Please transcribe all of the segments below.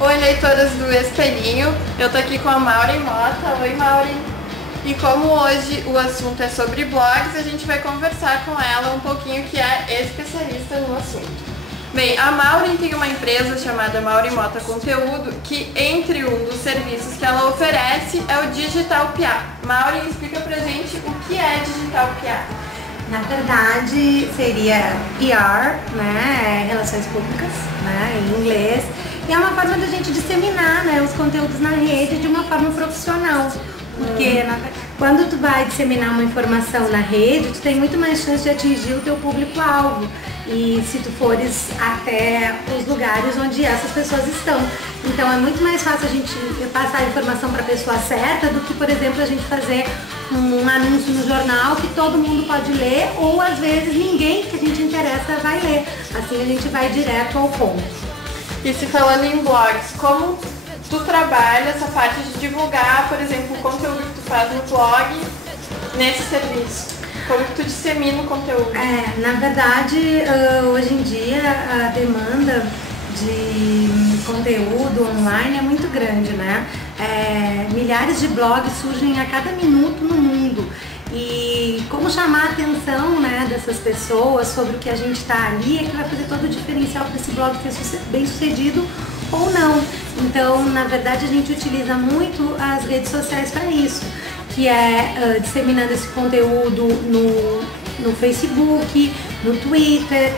Oi, leitoras do Espelhinho, eu tô aqui com a Maureen Mota. Oi, Maureen. E como hoje o assunto é sobre blogs, a gente vai conversar com ela um pouquinho, que é especialista no assunto. Bem, a Maureen tem uma empresa chamada Maureen Mota Conteúdo, que entre um dos serviços que ela oferece é o Digital PR. Maureen, explica pra gente o que é Digital PR. Na verdade, seria PR, né, Relações Públicas, né, em inglês, e é uma forma da gente disseminar, né, os conteúdos na rede de uma forma profissional, porque quando tu vai disseminar uma informação na rede, tu tem muito mais chance de atingir o teu público-alvo, e se tu fores até os lugares onde essas pessoas estão. Então é muito mais fácil a gente passar a informação para a pessoa certa do que, por exemplo, a gente fazer um anúncio no jornal que todo mundo pode ler, ou às vezes ninguém que a gente interessa vai ler. Assim a gente vai direto ao ponto. E se falando em blogs, como tu trabalha essa parte de divulgar, por exemplo, o conteúdo que tu faz no blog nesse serviço? Como que tu dissemina o conteúdo? Na verdade, hoje em dia a demanda de conteúdo online é muito grande, né? Milhares de blogs surgem a cada minuto no mundo. E como chamar a atenção, né, dessas pessoas sobre o que a gente está ali é que vai fazer todo o diferencial para esse blog ser bem sucedido ou não. Então, na verdade, a gente utiliza muito as redes sociais para isso, que é disseminando esse conteúdo no Facebook, no Twitter,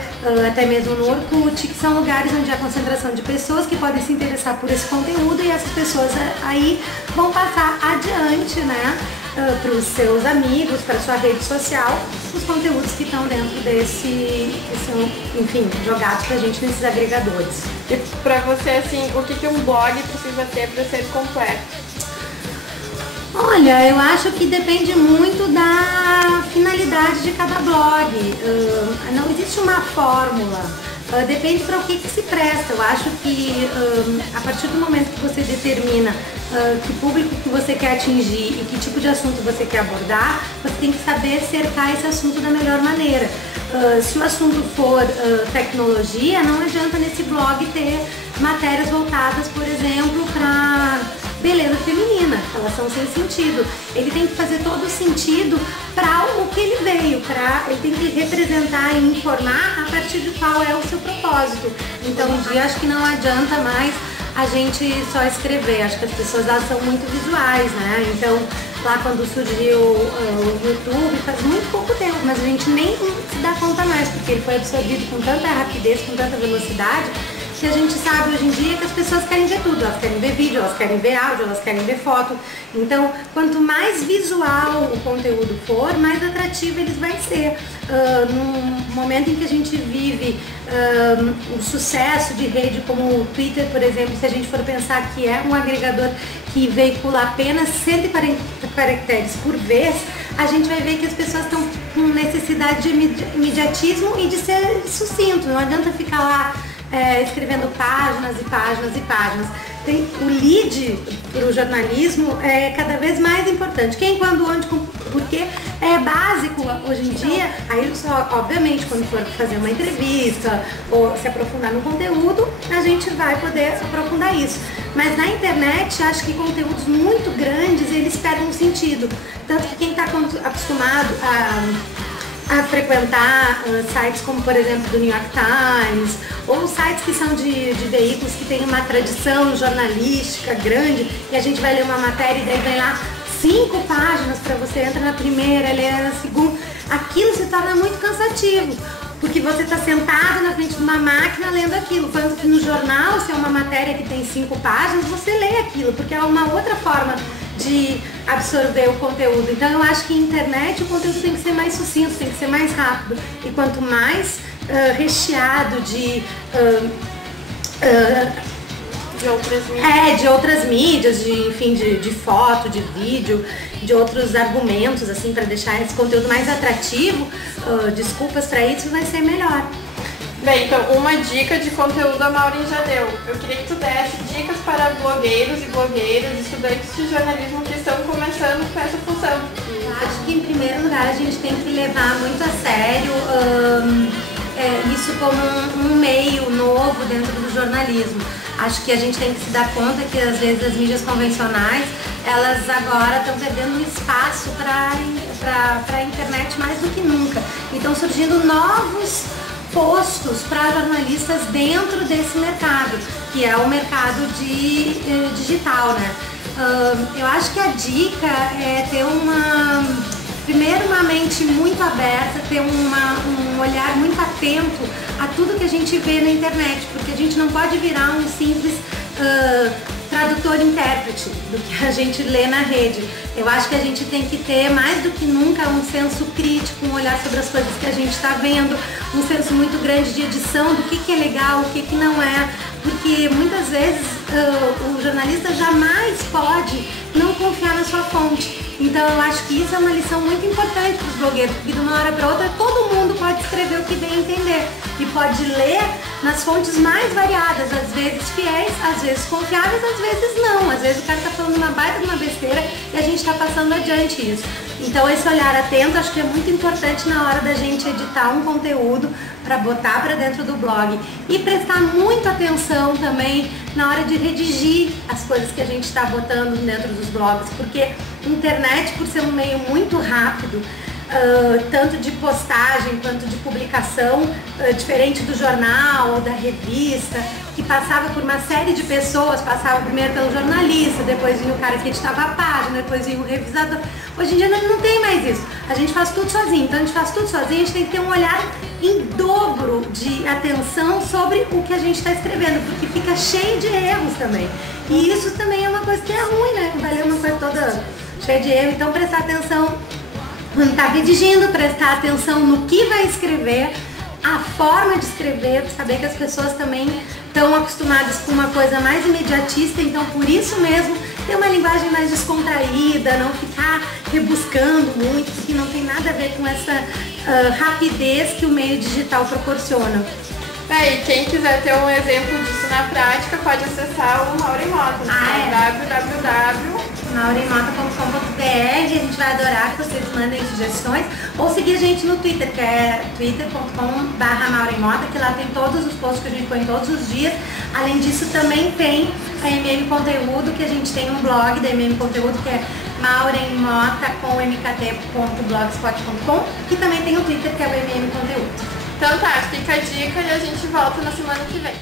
até mesmo no Orkut, que são lugares onde há concentração de pessoas que podem se interessar por esse conteúdo, e essas pessoas aí vão passar adiante, né, para os seus amigos, para a sua rede social, os conteúdos que estão dentro que são, enfim, jogados pra gente nesses agregadores. E pra você, assim, o que um blog precisa ter para ser completo? Olha, eu acho que depende muito da finalidade de cada blog. Não existe uma fórmula. Depende para o que se presta. Eu acho que a partir do momento que você determina que público que você quer atingir e que tipo de assunto você quer abordar, você tem que saber cercar esse assunto da melhor maneira. Se o assunto for tecnologia, não adianta nesse blog ter matérias voltadas, por exemplo, para beleza feminina, elas são sem sentido. Ele tem que fazer todo sentido para o que ele veio, ele tem que representar e informar a partir de qual é o seu propósito. Então, um dia acho que não adianta mais a gente só escrever, acho que as pessoas elas são muito visuais, né? Então, lá quando surgiu o YouTube, faz muito pouco tempo, mas a gente nem se dá conta mais, porque ele foi absorvido com tanta rapidez, com tanta velocidade, que a gente sabe hoje em dia que as pessoas querem ver tudo, elas querem ver vídeo, elas querem ver áudio, elas querem ver foto. Então, quanto mais visual o conteúdo for, mais atrativo ele vai ser. No momento em que a gente vive um sucesso de rede como o Twitter, por exemplo, se a gente for pensar que é um agregador que veicula apenas 140 caracteres por vez, a gente vai ver que as pessoas estão com necessidade de imediatismo e de ser sucinto. Não adianta ficar lá escrevendo páginas e páginas e páginas. O lead para o jornalismo é cada vez mais importante. Quem, quando, onde, porque é básico hoje em dia. Aí só, obviamente, quando for fazer uma entrevista ou se aprofundar no conteúdo, a gente vai poder aprofundar isso. Mas na internet, acho que conteúdos muito grandes, eles perdem o sentido. Tanto que quem está acostumado a frequentar sites como, por exemplo, do New York Times, ou sites que são de veículos que têm uma tradição jornalística grande, e a gente vai ler uma matéria e daí vem lá 5 páginas para você, entra na primeira, lê na segunda, aquilo se torna muito cansativo, porque você está sentado na frente de uma máquina lendo aquilo, quando que no jornal, se é uma matéria que tem 5 páginas, você lê aquilo, porque é uma outra forma de absorver o conteúdo. Então eu acho que na internet o conteúdo tem que ser mais sucinto, tem que ser mais rápido. E quanto mais recheado de outras mídias, enfim, de foto, de vídeo, de outros argumentos, assim, para deixar esse conteúdo mais atrativo, desculpas para isso, vai ser melhor. Bem, então uma dica de conteúdo a Maureen já deu. Eu queria que tu desse dicas para blogueiros e blogueiras, estudantes de jornalismo que estão começando com essa função. Eu acho que em primeiro lugar a gente tem que levar muito a sério isso como um meio novo dentro do jornalismo. Acho que a gente tem que se dar conta que às vezes as mídias convencionais, elas agora estão perdendo espaço para a internet mais do que nunca. E estão surgindo novos postos para jornalistas dentro desse mercado, que é o mercado digital, né? Eu acho que a dica é ter primeiro uma mente muito aberta, ter um olhar muito atento a tudo que a gente vê na internet, porque a gente não pode virar um simples tradutor-intérprete do que a gente lê na rede. Eu acho que a gente tem que ter mais do que nunca um senso crítico, um olhar sobre as coisas que a gente está vendo, um senso muito grande de edição, do que é legal, o que não é, porque muitas vezes o jornalista jamais pode não confiar na sua fonte. Então eu acho que isso é uma lição muito importante para os blogueiros, porque de uma hora para outra todo mundo pode escrever o que bem entender e pode ler nas fontes mais variadas, às vezes fiéis, às vezes confiáveis, às vezes não. Às vezes o cara está falando uma baita de uma besteira e a gente está passando adiante isso. Então esse olhar atento acho que é muito importante na hora da gente editar um conteúdo para botar para dentro do blog e prestar muita atenção também na hora de redigir as coisas que a gente está botando dentro dos blogs, porque internet, por ser um meio muito rápido, tanto de postagem quanto de publicação, diferente do jornal ou da revista, que passava por uma série de pessoas, passava primeiro pelo jornalista, depois vinha o cara que editava a página, depois vinha o revisador. Hoje em dia não tem mais isso, a gente faz tudo sozinho, então a gente faz tudo sozinho, a gente tem que ter um olhar em dobro de atenção sobre o que a gente está escrevendo, porque fica cheio de erros também. E isso também é uma coisa que é ruim, né? Vai ler uma coisa toda cheia de erro, então prestar atenção quando está redigindo, prestar atenção no que vai escrever, a forma de escrever, saber que as pessoas também estão acostumadas com uma coisa mais imediatista, então por isso mesmo ter uma linguagem mais descontraída, não ficar rebuscando muito, porque não tem nada a ver com essa rapidez que o meio digital proporciona. E quem quiser ter um exemplo disso na prática pode acessar o Maura em Mota, www.mauraemmota.com.br. A gente vai adorar que vocês mandem sugestões ou seguir a gente no Twitter, que é twitter.com/mauraemmota, que lá tem todos os posts que a gente põe todos os dias. Além disso, também tem a MM Conteúdo, que a gente tem um blog da MM Conteúdo, que é mauraemmota.mkt.blogspot.com, que também tem o Twitter, que é o MM Conteúdo. Então tá, fica a dica e a gente volta na semana que vem.